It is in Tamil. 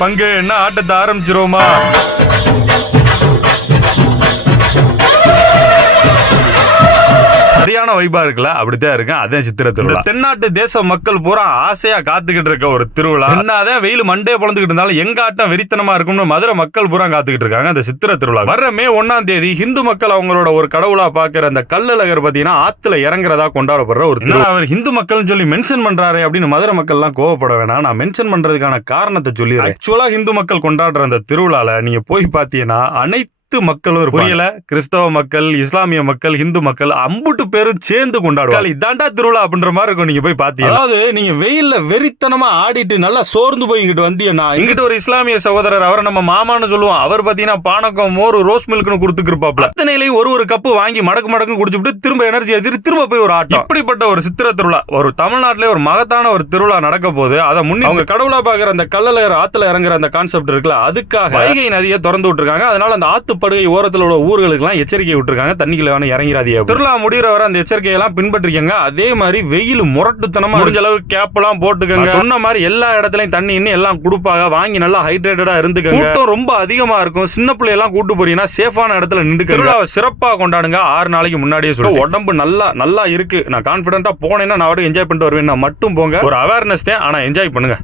பங்கு என்ன ஆட்டத்தை ஆரம்பிச்சிருவோமா? சரியான வைபா இருக்குல்ல, அப்படித்தான் இருக்கேன். அதே சித்திரை திருவிழா. தென்னாட்டு தேச மக்கள் பூரா ஆசையா காத்துக்கிட்டு இருக்க ஒரு திருவிழா. என்னதான் வெயில் மண்டே பொழந்துகிட்டு இருந்தாலும் எங்க ஆட்டம் வெறித்தனமா இருக்கும்னு மதுரை மக்கள் பூரா காத்துக்கிட்டு இருக்காங்க அந்த சித்திரை திருவிழா. வர்ற மே 1ஆம் தேதி ஹிந்து மக்கள் அவங்களோட ஒரு கடவுளா பாக்குற அந்த கள்ளழகர் பாத்தீங்கன்னா ஆத்துல இறங்குறதா கொண்டாடப்படுற ஒரு திருவிழா. அவர் ஹிந்து மக்கள் சொல்லி மென்ஷன் பண்றாரு அப்படின்னு மதுரை மக்கள் எல்லாம் கோவப்பட வேணாம். நான் மென்ஷன் பண்றதுக்கான காரணத்தை சொல்லிடுறேன். ஆக்சுவலா ஹிந்து மக்கள் கொண்டாடுற அந்த திருவிழால நீங்க போய் பாத்தீங்கன்னா அனைத்து மக்களும் புரியல, கிறிஸ்தவ மக்கள், இஸ்லாமிய மக்கள், இந்து மக்கள் அம்புட்டு பேரும் சேர்ந்து கொண்டாடுவாங்க. இதாண்டா திருவிழா அப்படின்ற மாதிரி இருக்கும். நீங்க போய் பாத்தீங்க, அதாவது நீங்க வெயில்ல வெறித்தனமா ஆடிட்டு நல்லா சோர்ந்து போய் இங்கிட்டு வந்தீங்கன்னா, இங்கிட்ட ஒரு இஸ்லாமிய சகோதரர், அவரை நம்ம மாமான்னு சொல்லுவோம். அவர் பாத்தீங்கன்னா பானக்கம், மோர், ரோஸ் மில்க்னு கொடுத்துருப்பாப்ல. அத்தனையிலையும் ஒரு கப்பு வாங்கி மடக்கு மடக்கு குடிச்சுட்டு திரும்ப எனர்ஜி எடுத்து திரும்ப போய் ஒரு ஆட்டம். இப்படிப்பட்ட ஒரு சித்திரை திருவிழா ஒரு தமிழ்நாட்டிலே ஒரு மகத்தான ஒரு திருவிழா நடக்க போது அதை முன்னே அவங்க கடவுளா பாக்குற அந்த கள்ளழகர் ஆத்துல இறங்குற அந்த கான்செப்ட் இருக்குல்ல, அதுக்காக வைகை நதியை திறந்து விட்டுருக்காங்க. அதனால அந்த ஆத்து படுகை ஓரத்தில் உள்ள ஊர்களுக்கு எல்லாம் எச்சரிக்கை விட்டுருக்காங்க, தண்ணிக்குள்ள வேணும் இறங்கிறாதீங்க. திருவிழா முடிகிற வரை அந்த எச்சரிக்கை எல்லாம் பின்பற்றிக்கங்க. அதே மாதிரி வெயில் முரட்டுத்தனமா முடிஞ்ச அளவு கேப் எல்லாம் போட்டுக்கங்க. சொன்ன மாதிரி எல்லா இடத்துலயும் தண்ணி இன்னும் எல்லாம் கொடுப்பாங்க, வாங்கி நல்லா ஹைட்ரேட்டடா இருந்துக்கங்க. கூட்டம் ரொம்ப அதிகமா இருக்கும், சின்ன பிள்ளை எல்லாம் கூட்டு போறீங்கன்னா சேஃபான இடத்துல நின்று திருவிழாவை சிறப்பா கொண்டாடுங்க. 6 நாளைக்கு முன்னாடியே சொல்லுங்க. உடம்பு நல்லா இருக்கு, நான் கான்பிடண்டா போனேன்னா நான் என்ஜாய் பண்ணிட்டு வருவேன் மட்டும் போங்க. ஒரு அவேர்னஸ் தான், ஆனா என்ஜாய் பண்ணுங்க.